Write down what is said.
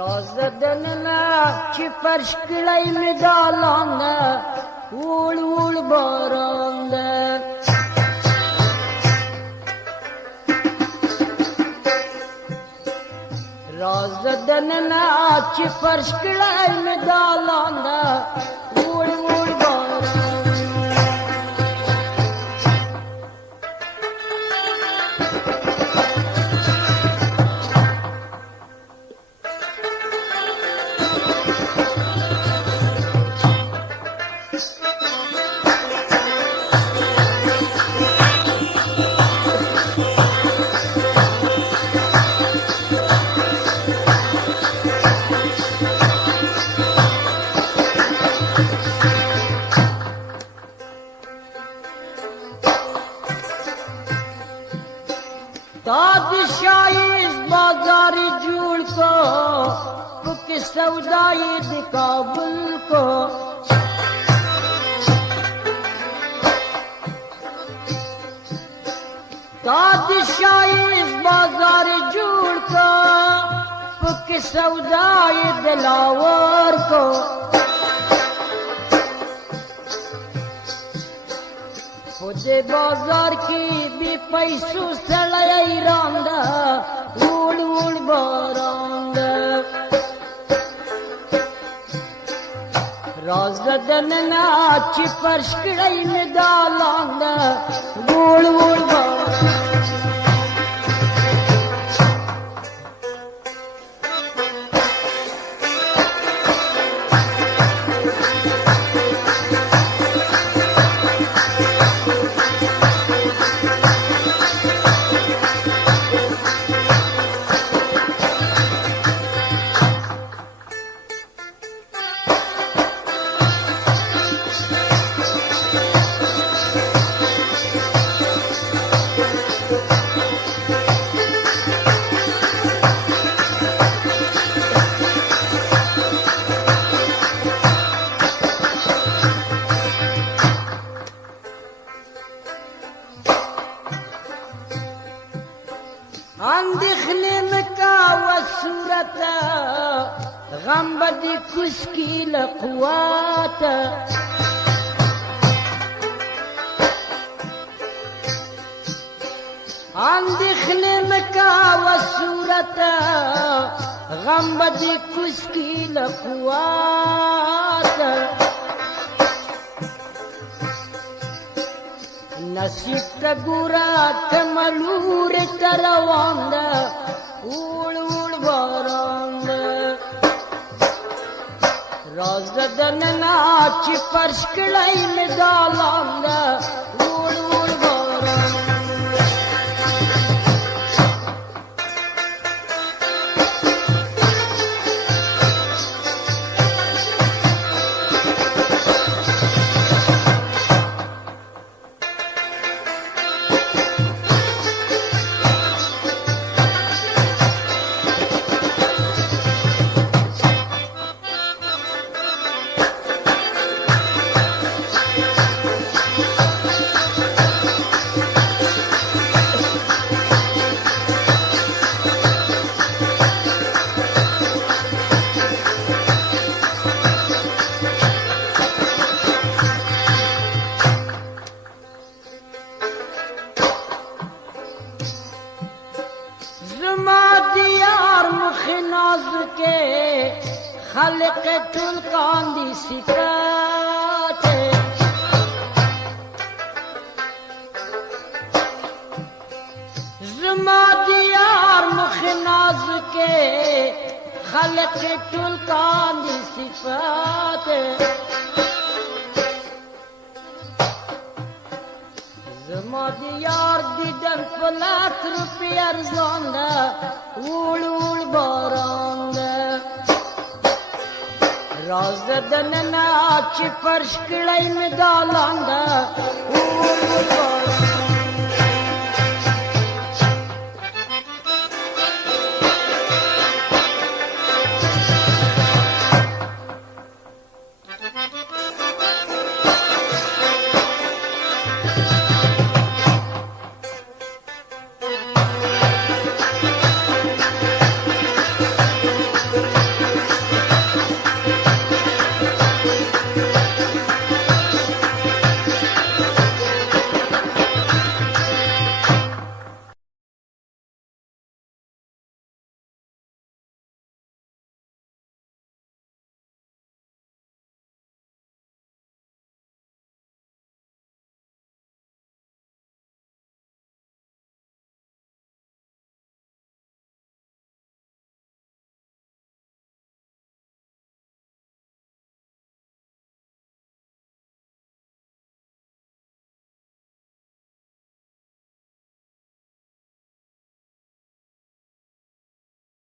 رازدننا چی فرش کلی می دالانده وول وول بارانده رازدننا چی فرش کلی می دالانده وول وول بارانده بادشاہی اس بازاری جوڑ کو پک سودائی دی کابل کو بادشاہی اس بازاری جوڑ کو پک سودائی دلاور کو خود بازار کی بی پیسو سڑائی رانده وول وول بارانده رازدننا چی فرش کڑی مدالانده وول وول بارانده اندخلی مکا و صورتا غم بدی کسکی لقواتا اندخلی مکا و صورتا غم بدی کسکی لقواتا نصیب تا گورا تملور تروانده وول وول بارانده رازدننا چی فرش کلی مدالانده وول وول بارانده کے خلق تلقان دی صفات زما دیار مخناز کے خلق تلقان دی صفات زما دیار دیدن پلات روپی ارزان دا وول وول باران دا رازدننا چی فرش کڑی مدالان دا وول وول باران